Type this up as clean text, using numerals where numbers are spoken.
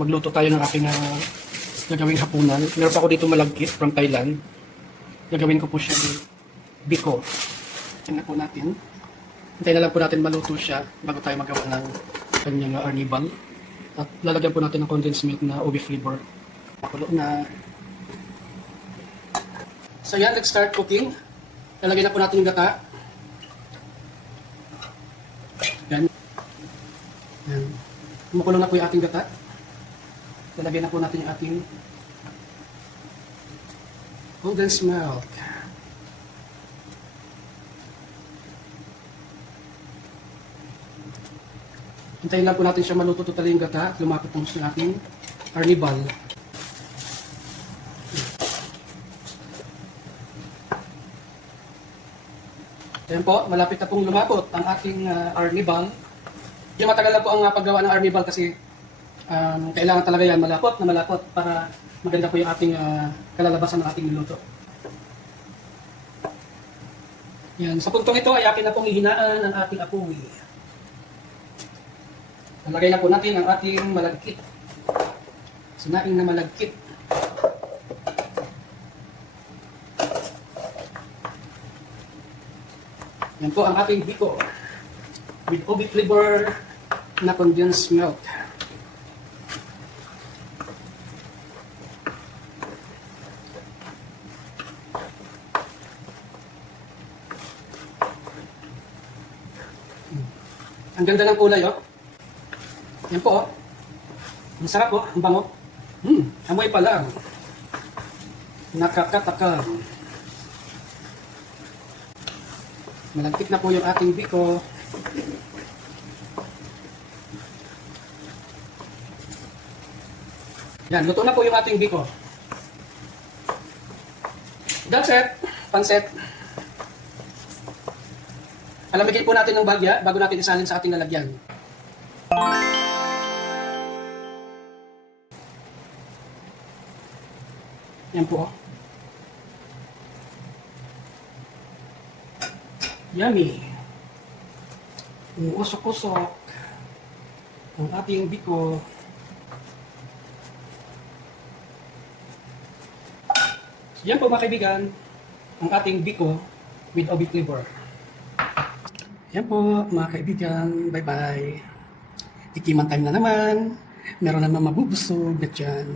magluto tayo ng aking gagawing hapunan. Meron pa ako dito malagkit from Thailand. Gagawin ko po siya biko. Tingnan po natin. Hintayin na lang po natin maluto siya bago tayo magawa ng kanyang arnibal. At lalagyan po natin ng condensed milk na ubi flavor. Pakulo na. So yan, let's start cooking. Lalagyan na po natin yung gata. Yan. Yan. Kumukulo na po yung ating gata. Lalagyan na po natin yung ating condensed milk. Hintayin lang po natin siya maluto totally yung gata at lumapit ng ating arnibal. Ayan po, malapit na pong lumapot ang ating arnibal. Hindi matagal na po ang paggawa ng arnibal kasi kailangan talaga yan malapot na malapot para maganda po yung ating kalalabasan ng ating niluto. Yan, sa puntong ito ay akin na pong ihinaan ang ating apoy. Nalagay na po natin ang ating malagkit. Sinaing na malagkit. Yan po ang ating biko with ubi flavor na condensed milk. Ang ganda ng kulay, oh. Yan po, oh. Ang sarap, oh. Ang bango. Amoy pa lang. Nakakatakam. Malagkit na po yung ating biko. Yan, luto na po yung ating biko. That's it. Pansit. Alamigin po natin ng bagya bago natin isalin sa ating lalagyan. Yan po. Yummy. Usok-usok ang ating biko. Yan po mga kaibigan, ang ating biko with ubi flavor. Yan po mga kaibigan, bye-bye. Tikiman time na naman. Meron naman mabubusog na dyan.